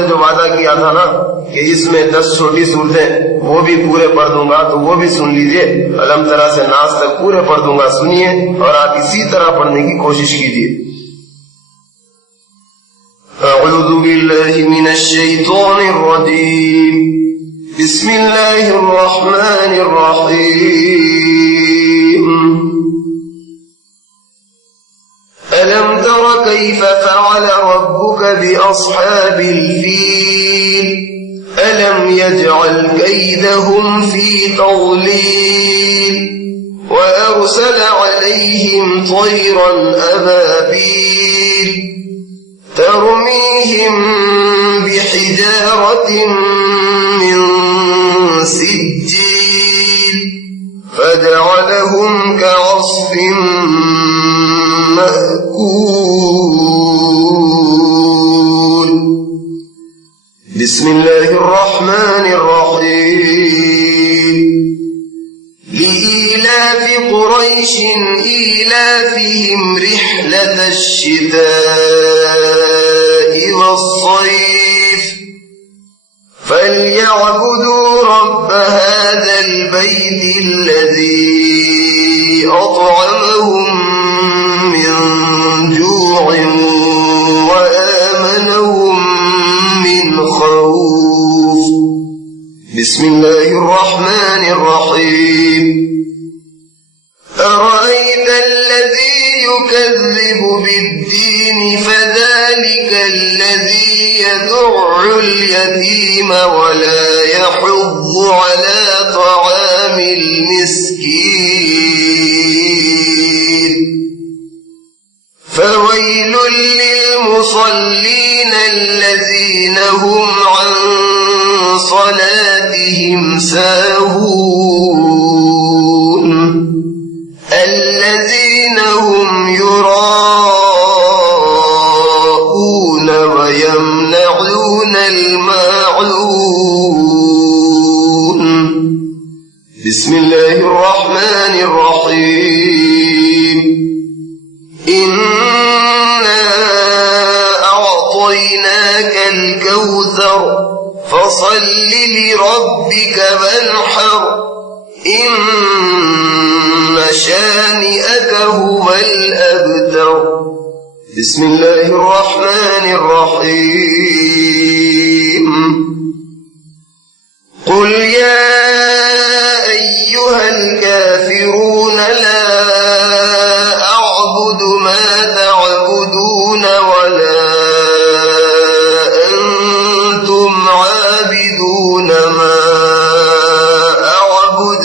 से जो वादा किया था ना कि इसमें 10 छोटी सूरतें वो भी पूरे पढ़ दूंगा, तो वो भी सुन लीजिए। अलम तरा से नास तक पूरे पढ़ दूंगा, सुनिए और आप इसी तरह पढ़ने की कोशिश कीजिए। अऊज़ु बिल्लाहि मिनश शैतानिर रजीम, बिस्मिल्लाहिर रहमानिर रहीम। अलम तरा कैफ़ फ़अल रब्बुक बिअस्हाबिल फ़ील अलम यजअल कैदहुम फ़ी तग़लील वअरसल अलैहिम तयरन अबाबील तरमीहिम बिहिजारतिन मिन सिज्जील फजअलहुम कअस्फिन मअकूल। बिस्मिल्लाहिर्रहमानिर्रहीम। लिईलाफ़ क़ुरैश ईलाफ़िहिम रिह्लतश शिताኢ वस्सैफ फल्यअबुदू रब्ब हाज़ल बैति الذي अطعमहुम मिन जू'इन वआमनहुम मिन खौफ। बिस्मिल्लाहिर्रहमानिर्रहीम। أرأيت الذي يكذب بالدين فذلك الذي يدع اليتيم ولا يحض على طعام المسكين فويل للمصلين الذين هم عن صلاتهم ساهون الذين هم يراءون ويمنعون الماعون. بسم الله الرحمن الرحيم. إنا أعطيناك الكوثر فصل لربك وانحر إن شانئك هو الأبتر. بسم الله الرحمن الرحيم. قل يا أيها الكافرون لا أعبد ما تعبدون ولا أنتم عابدون ما أعبد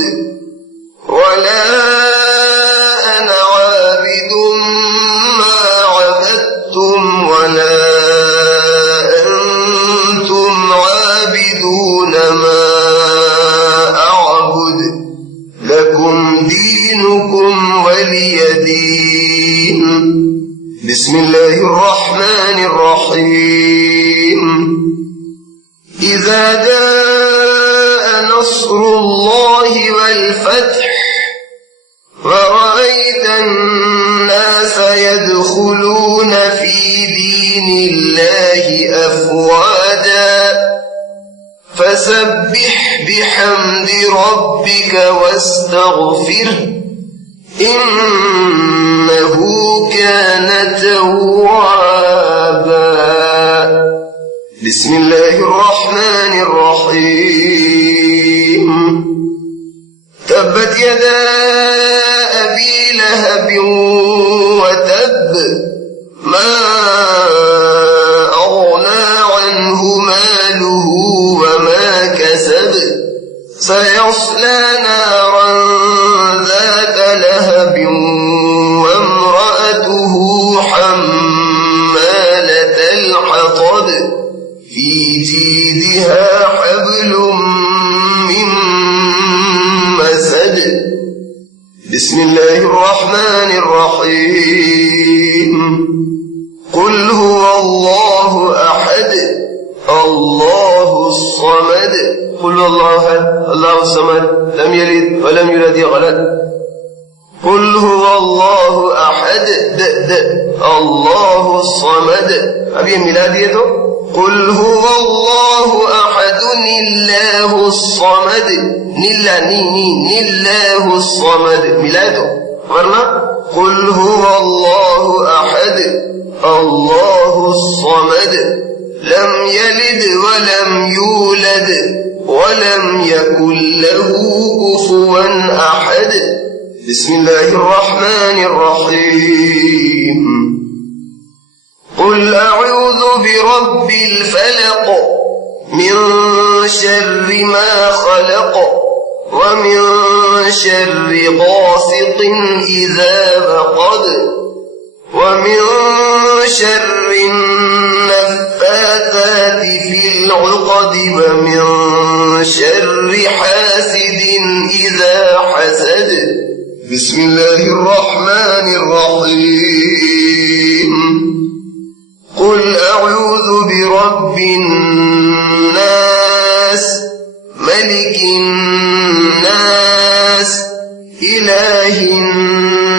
ولا أنا عابد ما عبدتم ولا أنتم عابدون ما أعبد لكم دينكم ولي دين. بسم الله الرحمن الرحيم. إذا جاء نصر الله والفتح ورأيت الناس يدخلون في دين الله أفواجا فسبح بحمد ربك واستغفره إنه كان توابا. بسم الله الرحمن الرحيم. تبت يدا أبي لهب وتب ما أغنى عنه ماله وما كسب سيصلى نارا ذات لهب وامرأته حمالة الحطب في جيدها حبل من مسد. بسم الله الرحمن الرحيم. قل هو الله أحد الله الصمد قل الله أحد الله الصمد لم يلد ولم يولد ولد. قل هو الله أحد الله الصمد. अब ये मिला दिए तो قل هو الله أحد الله الصمد الله الصمد ميلادو ورنا قل هو الله أحد الله الصمد لم يلد ولم يولد ولم يكن له كفوا أحد بسم الله الرحمن الرحيم قل أعوذ برب الفلق من شر ما خلق ومن شر غاسق إذا وقب ومن شر النفاثات في العقد ومن شر حاسد إذا حسد بسم الله الرحمن الرحيم قل أعوذ برب الناس ملك الناس إله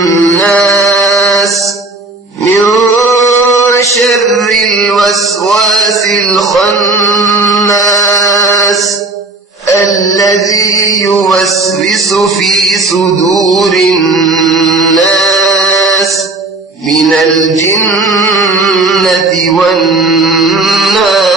الناس من شر الوسواس الخناس الذي يوسوس في صدور الناس من الجنة والناس